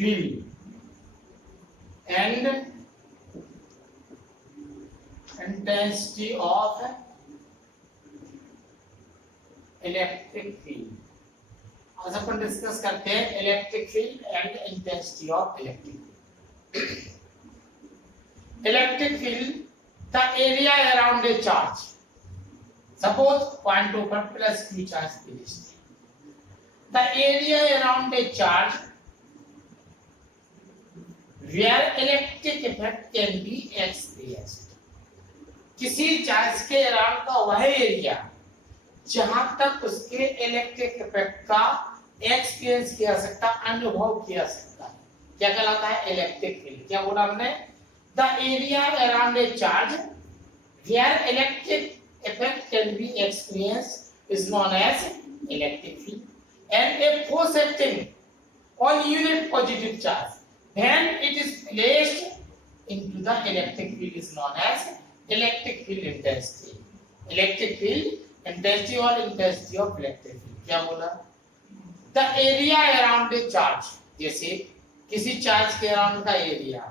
field and intensity of electric field. आज अपन discuss करते हैं electric field and intensity of electric field. Electric field the area around a charge, suppose point ऊपर plus q charge placed, the area around a charge where electric effect can be experienced। किसी charge के around का वह area जहां तक उसके electric effect का experience किया सकता, अनुभव किया सकता है, क्या कहलाता है? Electric field. क्या बोला हमने? The area around a charge where electric effect can be experienced is known as electric field and a force acting on unit positive charge when it is placed into the electric field is known as electric field intensity। electric field intensity or intensity of electric field। क्या बोला? the area around a charge, जैसे किसी charge के around का area,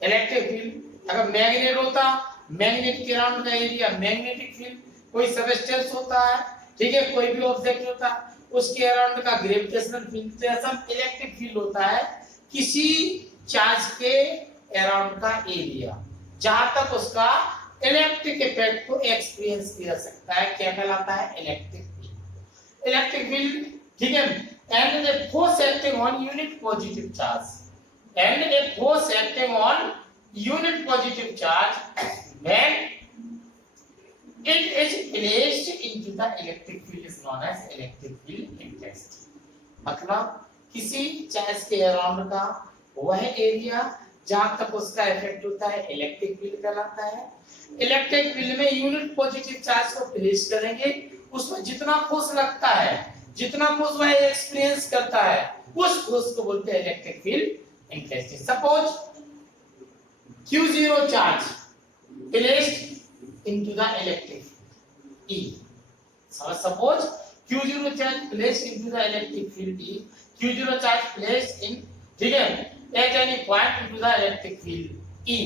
electric field अगर magnet होता, magnet के around का एरिया मैग्नेटिक फील्ड, कोई सबस्टेंस होता है, ठीक है, कोई भी ऑब्जेक्ट होता है, उसके अराउंड का ग्रेविटेशनल फील्ड, तो ऐसा इलेक्ट्रिक फील्ड होता है किसी चार्ज के अराउंड का एरिया जहां तक उसका इलेक्ट्रिक इफेक्ट को एक्सपीरियंस किया सकता है, क्या कहलाता है? Electric field. इलेक्ट्रिक फील्ड, ठीक है, and a force acting on unit positive charge and a force acting on unit positive charge when it is placed into the electric field is known as electric field intensity. मतलब किसी charge के around का वह area जहां तक उसका effect होता है इलेक्ट्रिक फील्ड कहलाता है। इलेक्ट्रिक फील्ड में यूनिट पॉजिटिव चार्ज को प्लेस करेंगे, उसमें जितना फोर्स लगता है, जितना फोर्स वह एक्सपीरियंस करता है, उस फोर्स को बोलते हैं electric field intensity. Suppose q0 charge placed into the electric E। Suppose q0 charge placed into the electric field E, q0 charge placed in, ठीक है, at any point into the electric field E,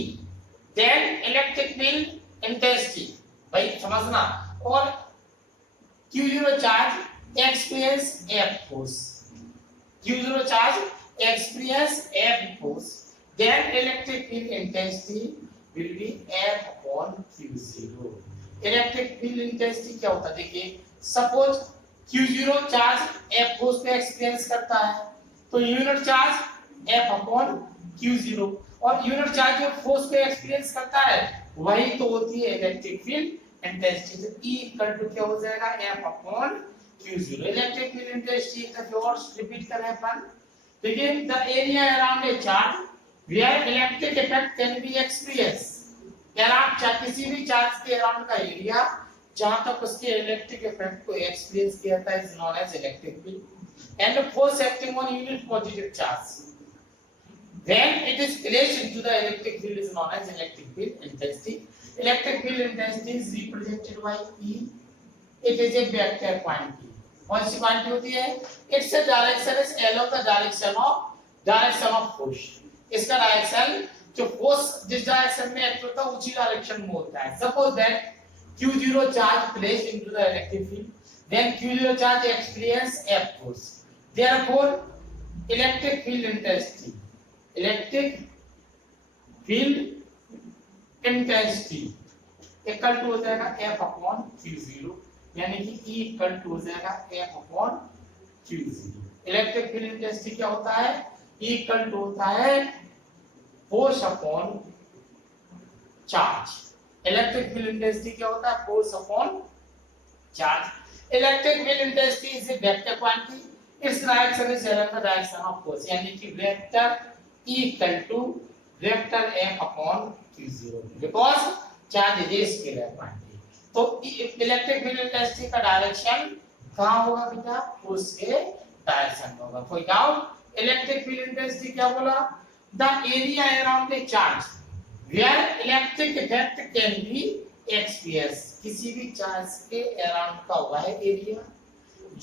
then electric field intensity, भाई समझना, और q0 charge experience F force, q0 charge experience F force, then electric field intensity will be F upon q0। electric field intensity क्या होता है? देखिए, suppose q0 charge F force पे experience करता है, तो unit charge F upon q0, और unit charge जो फोर्स पे एक्सपीरियंस करता है वही तो होती है इलेक्ट्रिक फील्ड इंटेंसिटी। तो E इक्वल टू क्या हो जाएगा? F upon q0। Electric field intensity एक बार और रिपीट करें अपन, देखिए, the area around a charge where electric effect can be experienced, around किसी भी चार्ज के अराउंड का एरिया जहां तक उसके इलेक्ट्रिक इफेक्ट को एक्सपीरियंस किया जाता है is known as electric field and force acting on unit positive charge when it is placed into the electric field is known as electric field intensity. Electric field intensity is represented by E, it is a vector quantity. कौन सी quantity होती है? Its a direction is along the direction of force. इसका direction, जो force जिस direction में act होता है उसी डायरेक्शन में होता है। Suppose that q0 charge placed into the electric field, then q0 charge experience F force, therefore electric field intensity equal to हो जाएगा F अपॉन q0, यानी कि E इक्वल टू हो जाएगा F upon q0। Electric field intensity क्या होता है? E equal to होता है force upon charge. Electric field intensity क्या होता है? Force upon charge. Electric field intensity is a vector quantity, its direction is along the direction of force, यानी कि vector E equal to vector F upon q0 because charge is a scalar quantity. तो electric field intensity का direction कहां होगा बेटा? Force के direction में होगा। कोई डाउट? इलेक्ट्रिक फील्ड इंटेंसिटी क्या बोला? The area around a charge where electric effect can be experienced, किसी भी चार्ज के अराउंड का वह एरिया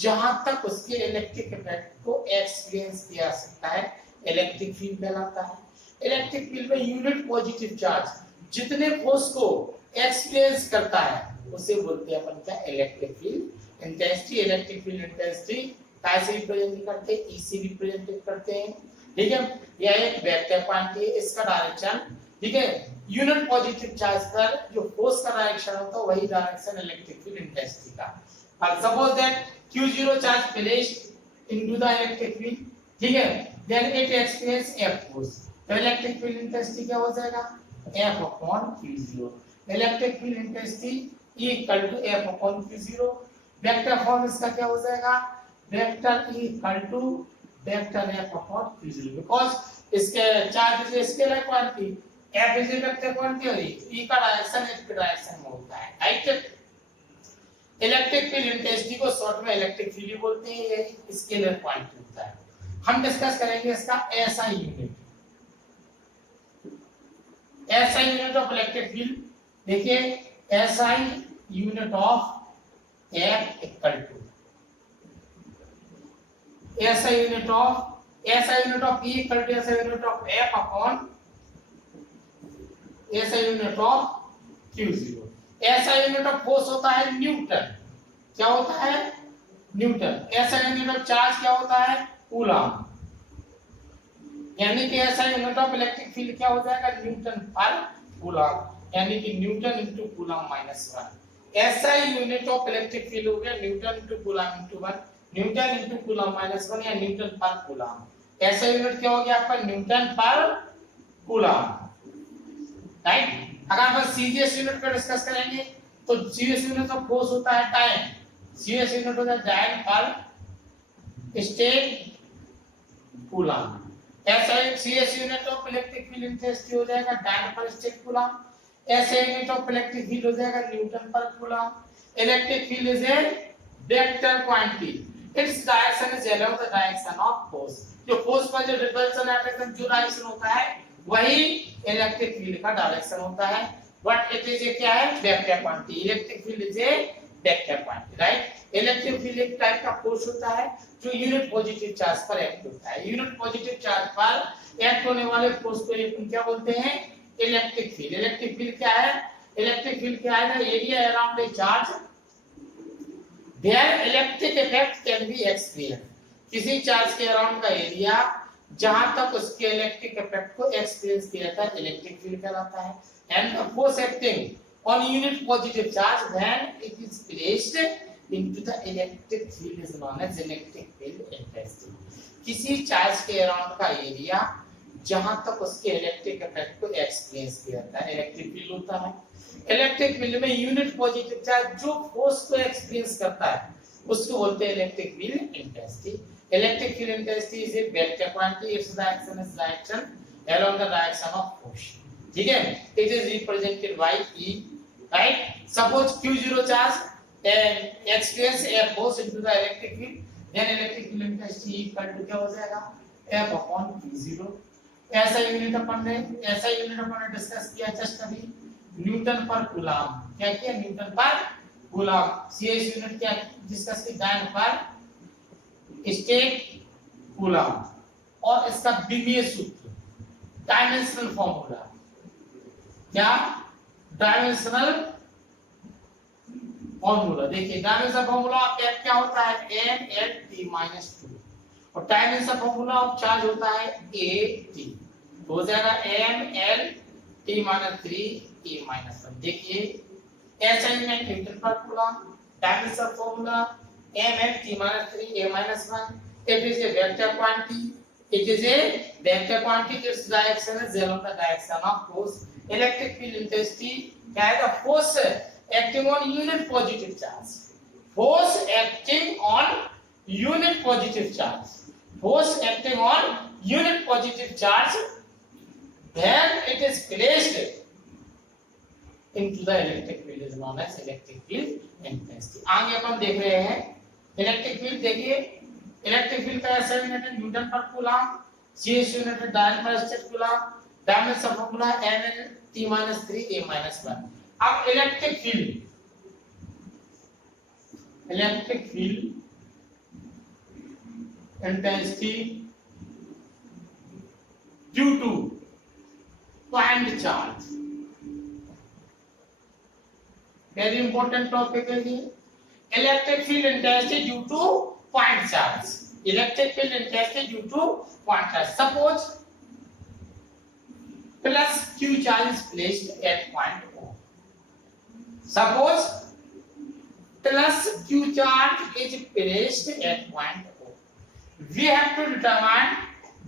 जहां तक उसके इलेक्ट्रिक इफेक्ट को एक्सपीरियंस किया सकता है इलेक्ट्रिक फील्ड कहलाता है। इलेक्ट्रिक फील्ड में यूनिट पॉजिटिव चार्ज जितने फोर्स को एक्सपीरियंस करता है उसे बोलते हैं अपन क्या, electric field intensity. Electric field intensity कैसे रिप्रेजेंट करते हैं, ई से रिप्रेजेंट करते हैं, ठीक है। यह एक वेक्टर क्वांटिटी है, इसका डायरेक्शन, ठीक है, यूनिट पॉजिटिव चार्ज पर जो फोर्स का डायरेक्शन होता है वही डायरेक्शन इलेक्ट्रिक फील्ड इंटेंसिटी का। और suppose that Q0 charge placed into the electric field, ठीक है, then it experience F force. तो इलेक्ट्रिक फील्ड इंटेंसिटी क्या हो जाएगा, F upon Q0। Electric field intensity E equal to F upon Q0। Vector form इसका क्या हो जाएगा, vector E equal to vector F upon Q0, because इसके charge is scalar quantity, F is a vector quantity और E का direction इसके direction में होता है, राइट। इलेक्ट्रिक फील्ड इंटेंसिटी को शॉर्ट में इलेक्ट्रिक फील्ड बोलते हैं, ये स्केलर क्वांटिटी होता है। हम डिस्कस करेंगे इसका SI unit. SI unit of electric field, देखिए SI unit of F equal to SI unit of E equal to SI unit of F upon SI unit of Q0। ऐसा unit of force होता है Newton, क्या होता है, Newton. ऐसा unit of charge क्या होता है, कूलम। यानी कि ऐसा यूनिट ऑफ इलेक्ट्रिक फील्ड क्या हो जाएगा, न्यूटन पर कूलम, यानी कि न्यूटन इनटू कूलम माइनस 1। ऐसा यूनिट ऑफ इलेक्ट्रिक फील्ड हो गया Newton into coulomb into 1, Newton into coulomb minus 1 या न्यूटन पर कूलम। ऐसा यूनिट क्या हो गया आपका, न्यूटन पर कूलम, राइट। अगर हम सीजीएस यूनिट पर डिस्कस करेंगे तो सीजीएस यूनिट ऑफ फोर्स होता है टाइम, सीजीएस यूनिट होता है टाइम पर स्टेट कूलम। ऐसा एक CGS unit of electric field intensity हो जाएगा टाइम पर स्टेट कूलम। ऐसे यूनिट ऑफ इलेक्ट्रिक फील्ड हो जाएगा न्यूटन पर coulomb. Electric field is a vector quantity, its direction is along the direction of force. जो फोर्स पर जो रिपल्सन अट्रैक्शन जो डायरेक्शन होता है वही इलेक्ट्रिक फील्ड का डायरेक्शन होता है, बट इट इज ए क्या है, vector quantity. Electric field is a vector quantity, right. Electric field एक टाइप का फोर्स होता है जो यूनिट पॉजिटिव चार्ज पर एक्ट होता है। यूनिट पॉजिटिव चार्ज पर एक्ट होने वाले फोर्स को अपन क्या बोलते हैं, इलेक्ट्रिक फील्ड। इलेक्ट्रिक फील्ड क्या है, इलेक्ट्रिक फील्ड क्या है, the area around a charge where electric effect can be experience. किसी चार्ज के अराउंड का एरिया जहां तक उसके इलेक्ट्रिक इफेक्ट को एक्सपीरियंस किया जाता है इलेक्ट्रिक फील्ड कहलाता है। And the force acting on unit positive charge when it is placed into the electric field is known as electric field intensity. किसी चार्ज के अराउंड का एरिया जहां तक उसके इलेक्ट्रिक इफेक्ट को एक्सपीरियंस किया जाता है इलेक्ट्रिक फील्ड होता है। इलेक्ट्रिक फील्ड में यूनिट पॉजिटिव चार्ज जो फोर्स को एक्सपीरियंस करता है उसको बोलते हैं electric field intensity. Electric field intensity is a vector quantity. Its direction is direction along the direction of force. ठीक है, it is represented by E, right? Suppose Q0 charge and experience a force into the electric field, then electric field intensity equal to क्या हो जाएगा, F upon Q0। ऐसा unit अपन ने discuss किया just अभी, Newton पर कूलम। क्या किया, न्यूटन पर कूलम। सीएस यूनिट क्या डिस्कस की, डायन पर स्टेट कूलम। और इसका विमीय सूत्र, डायमेंशनल फॉर्मूला, क्या, डायमेंशनल फॉर्मूला। देखिए डायमेंशनल फॉर्मूला क्या होता है, m(L)T-2 और डायमेंशनल फॉर्मूला ऑफ चार्ज होता है a(T), हो जाएगा m(L)T-3 देखिए ऐसा यूनिट न्यूटन पर coulomb. Dimensional formula m(L)T-3 it is a vector quantity, its direction is along the direction of force। electric field intensity क्या है, the force acting on unit positive charge, force acting on unit positive charge, force acting on unit positive charge when it is placed into the electric field is known as electric field intensity। आगे अपन देख रहे हैं electric field. देखिए electric field का ऐसा unit है Newton पर coulomb, CS unit है डायन per stat coulomb, dimensional formula है mL(T-3a-1)। अब electric field intensity due to point charge. Very important topic है ये। Electric field intensity due to point charge. Electric field intensity due to point charge. Suppose plus q charge is placed at point O. Suppose plus q charge is placed at point O. We have to determine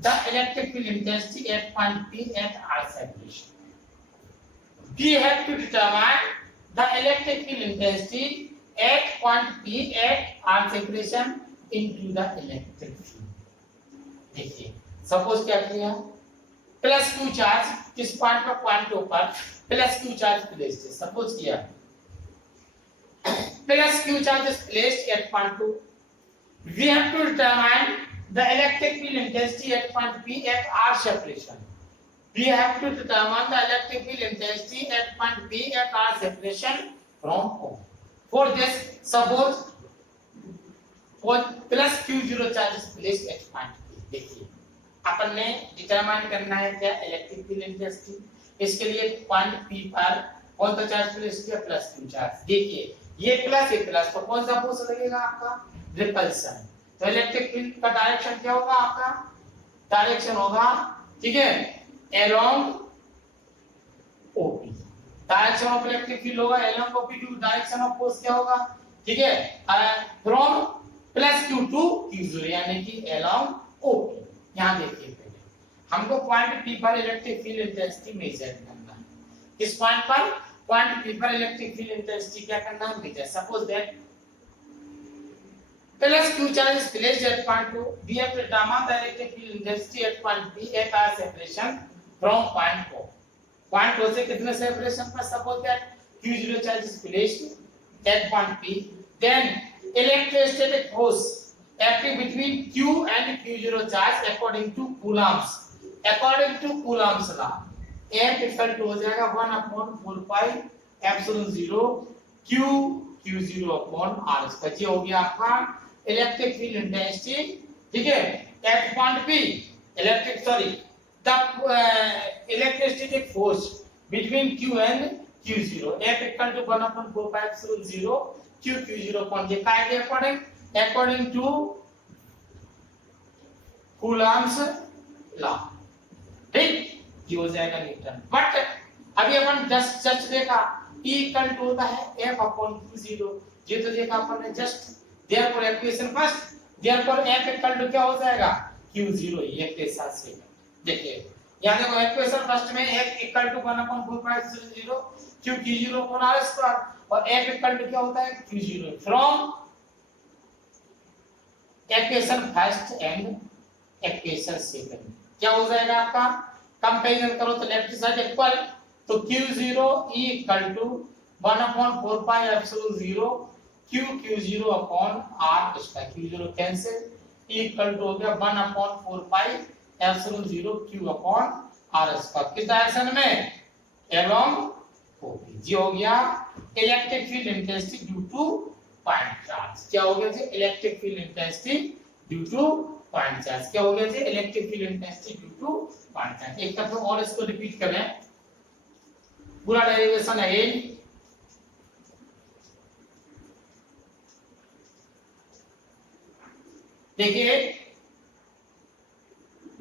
the electric field intensity at point P at R separation. We have to determine the electric field intensity at point P at R separation into the electric field. देखिए, suppose क्या किया, plus Q charge किस point पर, point O पर plus Q charge placed है। Suppose किया plus Q charge is placed at point O. We have to determine the electric field intensity at point P at R separation. We have to determine the electric field intensity at point P at R separation from O. For this suppose plus Q zero charge is placed at point P. देखिए अपन ने determine करना है क्या, electric field intensity. इसके लिए point P पर कौन सा चार्ज प्लेस किया, प्लस क्यू चार्ज। देखिए ये प्लस तो कौन सा फोर्स लगेगा आपका, रिपल्सन। तो इलेक्ट्रिक फील्ड का डायरेक्शन क्या होगा आपका, डायरेक्शन होगा, ठीक है, along OP. Direction of electric field होगा along OP. Direction of force क्या होगा, ठीक है, from plus Q to Q zero, यानी कि अलोंग ओपी। यहाँ देखिए पहले हमको पॉइंट पी पर इलेक्ट्रिक फील्ड इंटेंसिटी मेजर करना है। किस पॉइंट पर, पॉइंट पी पर इलेक्ट्रिक फील्ड इंटेंसिटी क्या करना है, measure. Suppose that plus Q charge is placed at point O. We have to determine the electric field intensity at point P at R separation from point O. Point O से कितने separation पर, suppose that Q zero charge is placed at point P, then electrostatic force acting between q and q0 charge according to coulombs law, F equal to हो जाएगा 1/4 pi epsilon 0 q q0 upon r square. ये हो गया आपका electric field intensity, ठीक है, at point P। The electrostatic force between q and q0, F equal to 1/4 pi epsilon 0 q q0 upon ये काय के according, according to Coulomb's law, ठीक, ये हो जाएगा न्यूटन। बट अभी अपन जस्ट देखा E इक्वल टू होता है F अपॉन Q0, ये तो देखा अपन ने just. Therefore equation first, therefore F equal to क्या हो जाएगा, Q0, ये के साथ से। देखिए यहां देखो इक्वेशन फर्स्ट में F equal to 1/4 pi epsilon 0 Q Q0 upon R square, और F इक्वल टू क्या होता है, Q0 from equation first and equation second. क्या हो जाएगा आपका, कंपैरिजन करो तो लेफ्ट साइड इक्वल, तो q0 e equal to 1/4 pi epsilon 0 q q0 upon r square. q0 cancel, e equal to हो गया 1/4 pi epsilon 0 q upon r square. किस डायरेक्शन में, अलोंग ओपी। जी हो गया electric field intensity due to point charge. क्या हो गया जी, electric field intensity due to point charge. क्या हो गया जी, electric field intensity due to point charge. एक दफा और इसको रिपीट करें, पूरा डेरिवेशन अगेन। देखिए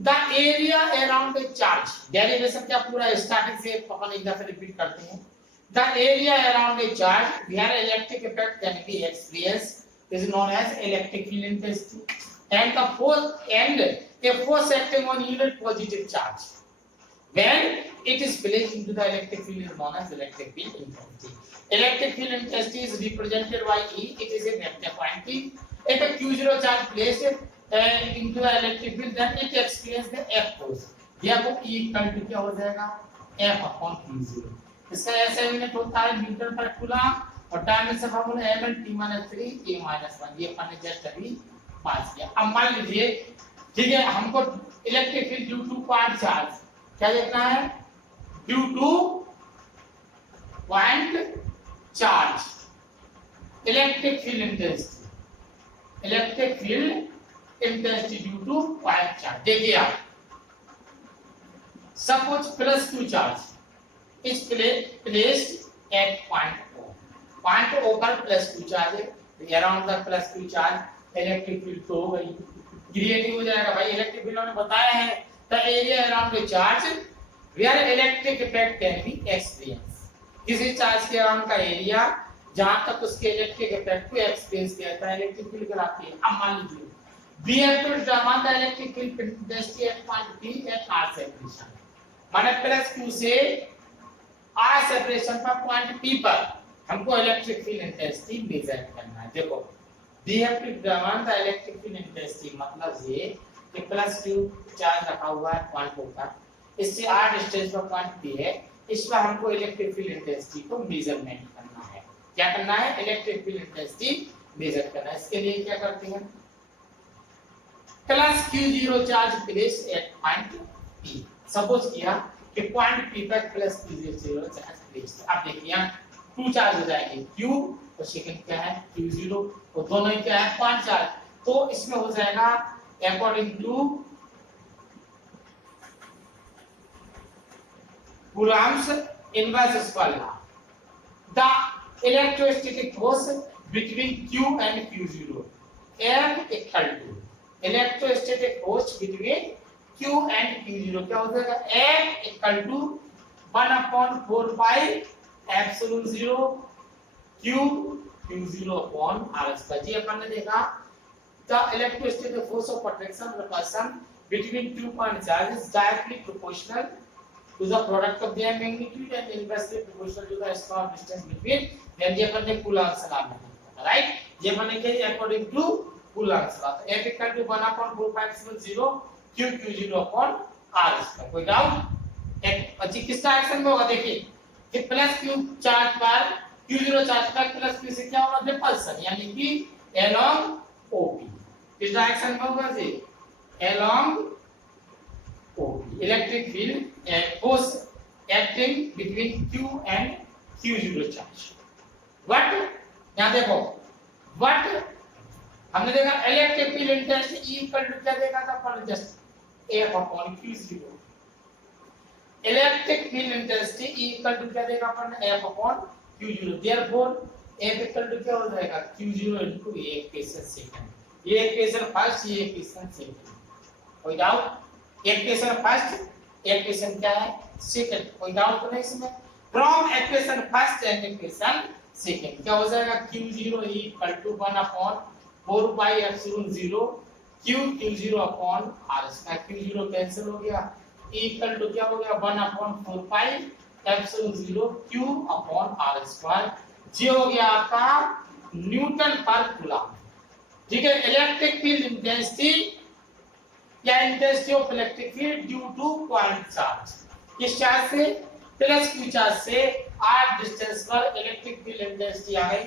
the area around the charge, derivation क्या पूरा स्टार्टिंग से अपन एक दफा रिपीट करते हैं। The area around a charge where electric effect can be experienced is known as electric field intensity, and the force acting on unit positive charge when it is placed into the electric field is known as electric field intensity. Electric field intensity is represented by E. It is a vector quantity. If a Q0 charge placed into the electric field, then it experiences the F force. therefore E equal to क्या हो जाएगा, F upon Q0। इसका ऐसा unit होता है Newton पर coulomb, और dimension formula m/t-3 a-1, ये अपन ने जस्ट अभी पास किया। अब मान लीजिए, ठीक है, हमको electric field due to point charge क्या देखना है, due to point charge electric field intensity due to point charge. देखिए आप suppose plus Q charge is placed at point O पर प्लस क्यू चार्ज है, around the plus Q charge electric field तो हो गई, क्रिएटिव हो जाएगा भाई। इलेक्ट्रिक फील्ड हमने बताया है the area around the charge where electric effect can be experience, किसी चार्ज के अराउंड का एरिया जहां तक उसके इलेक्ट्रिक इफेक्ट को एक्सपीरियंस किया जाता है इलेक्ट्रिक फील्ड कहलाती है। अब मान लीजिए we have to determine the electric field intensity at point P at R separation, माने प्लस Q से R सेपरेशन पर पॉइंट P पर हमको इलेक्ट्रिक फील्ड इंटेंसिटी मेजर करना है। देखो we have to determine the electric field intensity मतलब ये कि प्लस Q चार्ज रखा हुआ है पॉइंट O पर, इससे R डिस्टेंस पर पॉइंट P है, इस पर हमको इलेक्ट्रिक फील्ड इंटेंसिटी को मेजरमेंट करना है। क्या करना है? इलेक्ट्रिक फील्ड इंटेंसिटी मेजर करना है। इसके लिए क्या करते हैं? Plus Q0 charge placed at point P, suppose किया कि पॉइंट P पर प्लस Q0 चार्ज प्लेस्ड। अब देखिए 2 चार्ज हो जाएंगे, Q और सेकंड क्या है Q0, और दोनों ही क्या है पॉइंट चार्ज, तो इसमें हो जाएगा according to Coulomb's inverse square law the electrostatic force between Q and Q0 F equal to electrostatic force between Q and Q0 क्या हो जाएगा? F equal to 1/4 pi epsilon 0 Q Q0 upon R square. जी अपन ने देखा the electrostatic force of attraction of person between two point charge is directly proportional to the product of their magnitude and inversely proportional to the square distance between them। ये अपन ने Coulomb's law में देखा, right? ये अपन ने किया according to Coulomb's law, तो F equal to 1/4 pi epsilon 0 Q Q0 upon R square. कोई डाउट? एक अच्छी किस डायरेक्शन में होगा? देखिए कि प्लस Q चार्ज पर Q0 चार्ज पर प्लस Q से क्या होगा? रिपल्सन, यानी कि along OP। किस डायरेक्शन में होगा जी? along OP। Electric field force acting between Q and Q0 charge। What? यहाँ देखो what हमने देखा electric field intensity E equal to क्या देखा था अपन? Just F upon Q0। Electric field intensity E equal to क्या देखा अपन? F upon Q0। Therefore F equal to क्या हो जाएगा? Q0 इनटू ये इक्वेशन सेकंड, ये इक्वेशन फर्स्ट, ये इक्वेशन सेकंड। कोई डाउट? इक्वेशन फर्स्ट, इक्वेशन क्या है सेकंड, कोई डाउट तो नहीं इसमें? From equation first and equation second क्या हो जाएगा? Q0 equal to 1/4 pi epsilon 0 Q Q0 upon R square. Q0 cancel हो गया, E इक्वल टू क्या हो गया? 1/4 pi epsilon 0 Q upon R square. ये हो गया आपका न्यूटन पर कूलम्ब। ठीक है, इलेक्ट्रिक फील्ड इंटेंसिटी या intensity of electric field due to point charge, किस चार्ज से? प्लस Q चार्ज से R डिस्टेंस पर इलेक्ट्रिक फील्ड इंटेंसिटी आ गई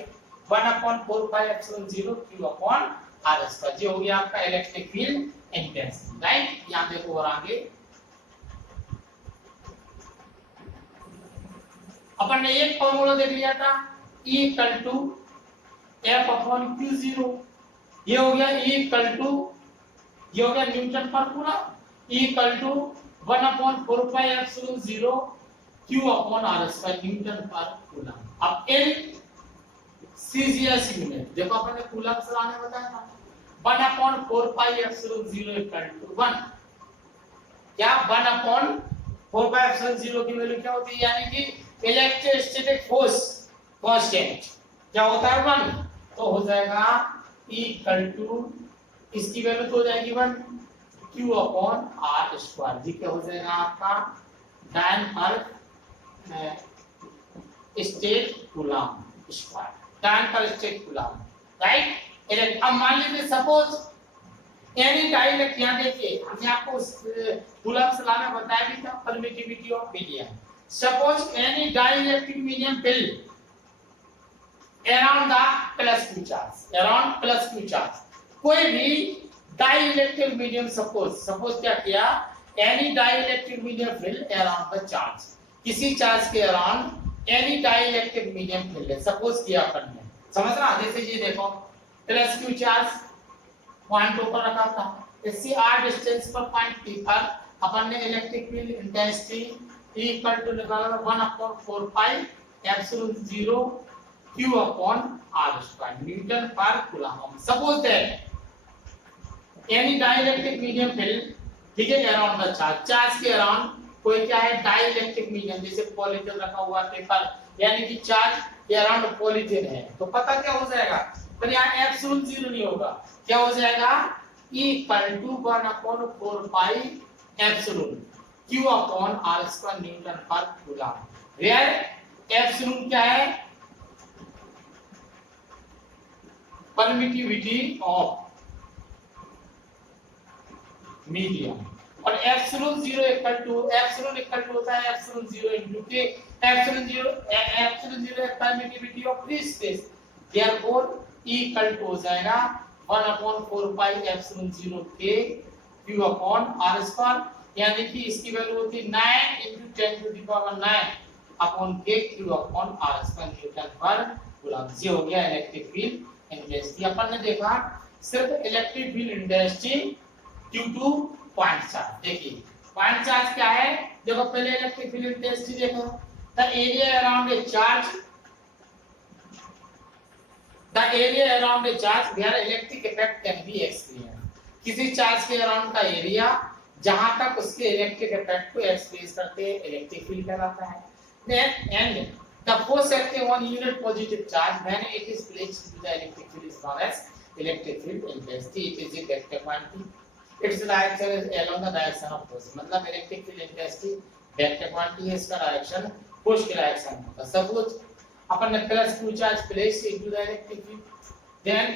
1/4 pi epsilon 0 Q upon R square. ये हो गया आपका इलेक्ट्रिक फील्ड इंटेंसिटी, राइट? यहां देखो और आगे अपन ने एक फार्मूला देख लिया था E equal to F upon Q0। ये हो गया E इक्वल टू, ये हो गया न्यूटन पर coulomb, E equal to 1/4 pi epsilon 0 Q upon R square newton पर कूलम्ब। अब L सीजीएस यूनिट देखो अपन ने कूलम्ब से लाने बताया था 1/4 पाई एप्सिलॉन 0 इक्वल टू 1, क्या 1/4 पाई एप्सिलॉन 0 की वैल्यू क्या होती है? यानी कि इलेक्ट्रोस्टैटिक फोर्स कांस्टेंट क्या होता है? 1, तो हो जाएगा E इक्वल टू, इसकी वैल्यू तो हो जाएगी 1 Q अपॉन R स्क्वायर। जी क्या हो जाएगा आपका? डायन पर स्टेट कूलम्ब स्क्वायर, डायन पर स्टेट कूलम्ब, राइट? अब मान लीजिए सपोज एनी डाइलेक्ट्रिक, यहां देखिए हमने आपको कूलम्ब से लाना बताया भी था, permittivity of medium. Suppose any dielectric medium field around the plus Q charge, around plus Q charge, कोई भी डाइलेक्ट्रिक मीडियम सपोज क्या किया? Any dielectric medium field around the charge, किसी चार्ज के around any dielectric medium field है suppose किया अपन ने, समझ रहा? जैसे ये देखो प्लस Q चार्ज पॉइंट ऊपर रखा था, इससे R डिस्टेंस पर पॉइंट P पर अपन ने electric field intensity equal to निकाला 1/4 pi epsilon 0 q upon r square newton पर coulomb. Suppose that any dielectric medium filled, ठीक है, अराउंड द चार्ज के अराउंड कोई क्या है डाइलेक्ट्रिक मीडियम, जैसे पॉलीथिन रखा हुआ पेपर, यानी कि चार्ज के अराउंड पॉलीथिन है, तो पता क्या हो जाएगा, पर यहाँ एप्सिलॉन 0 नहीं होगा, क्या हो जाएगा equal to 1/4 pi epsilon q upon r square newton पर कूलम, वेयर एप्सिलॉन क्या है, परमिटिविटी ऑफ मीडियम, और एप्सिलॉन 0 इक्वल टू होता है epsilon 0 into k, epsilon 0 permittivity of free space, therefore E equal to हो जाएगा 1/4 pi epsilon 0 k q upon r square, यानी कि इसकी वैल्यू होती है 9 × 10⁹ upon k q upon r square newton पर कूलम। ये हो गया इलेक्ट्रिक फील्ड इंटेंसिटी। अपन ने देखा सिर्फ electric field intensity due to point charge. देखिए पॉइंट चार्ज क्या है, देखो पहले इलेक्ट्रिक फील्ड इंटेंसिटी देखो, the area around a charge where electric effect can be experienced, किसी चार्ज के अराउंड का एरिया जहां तक उसके इलेक्ट्रिक इफेक्ट को एक्सपीरियंस करते हैं इलेक्ट्रिक फील्ड कहलाता है। Then and the force acting on unit positive charge when it is placed to the electric field is known as electric field intensity, it is a vector quantity, its direction is along the direction of force, मतलब electric field intensity vector quantity है, इसका direction force के direction होता है। Suppose अपन ने plus q charge place into the electric field, then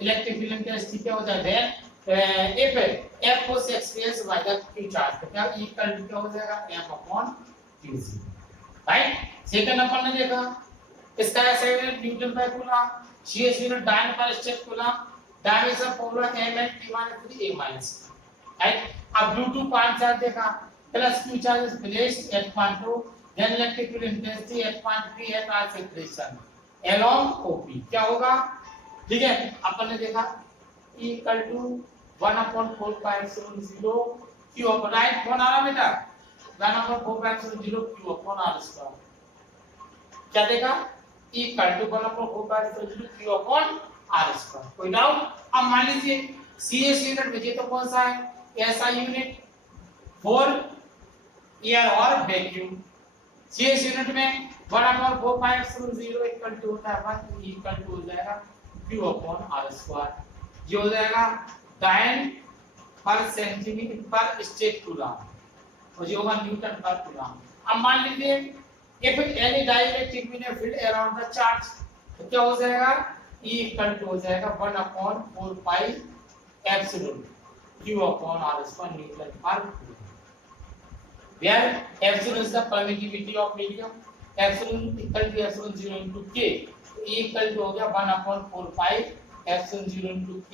electric field intensity क्या हो जाएगा, then if f force experienced by the q charge, तो क्या इक्वल टू क्या हो जाएगा f upon qc, right. Second अपन ने देखा इसका ऐसा यूनिट न्यूटन पर coulomb, cs unit dyne per stat coulomb, dimension formula m t - 3 a-, right. अब ब्लूटूथ पॉइंट चार्ज देखा, plus q charge is placed at point 2, then electric field intensity at point 3 at r separation along OP, क्या होगा, ठीक है। अपन ने देखा E equal to 1/4 pi epsilon 0 q upon, right, कौन आ रहा बेटा, 1/4 pi epsilon 0 q upon r square, क्या देखा E equal to 1/4 pi epsilon 0 q upon r square. कोई डाउट? अब मान लीजिए CS यूनिट में ये तो कौन सा है, ऐसा यूनिट फॉर एयर और वैक्यूम, CS यूनिट में 1/4 पाई एप्सिलॉन 0 इक्वल टू होता है 1, इक्वल टू हो जाएगा q अपॉन r स्क्वायर, ये हो जाएगा डायन पर सेंटीमीटर पर स्टेट कूलम, और ये होगा न्यूटन पर कूलम। अब मान लीजिए if any dielectric medium field around the charge, तो क्या हो जाएगा, E इक्वल टू हो जाएगा 1/4 pi epsilon q upon r square newton पर coulomb, where epsilon is the permittivity of medium, epsilon equal to epsilon 0 into k, तो E equal to हो गया 1/4 पाई epsilon 0 into k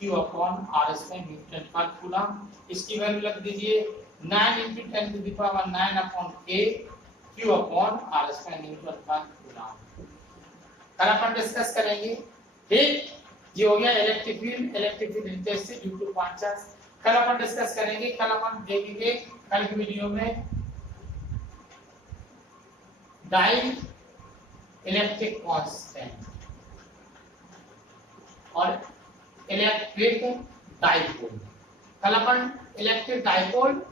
q upon r square newton पर coulomb. इसकी value रख दीजिए 9 × 10⁹ upon k q upon r square newton पर coulomb. कल अपन discuss करेंगे, ठीक, ये हो गया electric field intensity due to point charge. कल अपन डिस्कस करेंगे, कल अपन देखेंगे कल की वीडियो में डाई इलेक्ट्रिक कांस्टेंट और इलेक्ट्रिक डाइपोल। कल अपन इलेक्ट्रिक डाइपोल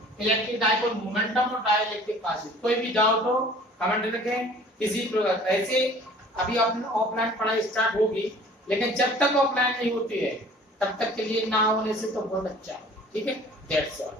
मोमेंटम और डाई इलेक्ट्रिक कांस्टेंट, कोई भी डाउट हो कमेंट रखें। किसी प्रकार ऐसे अभी अपन ऑफलाइन पढ़ाई स्टार्ट होगी, लेकिन जब तक ऑफलाइन नहीं होती है तब तक के लिए ना होने से तो बहुत अच्छा है, ठीक है। That's all.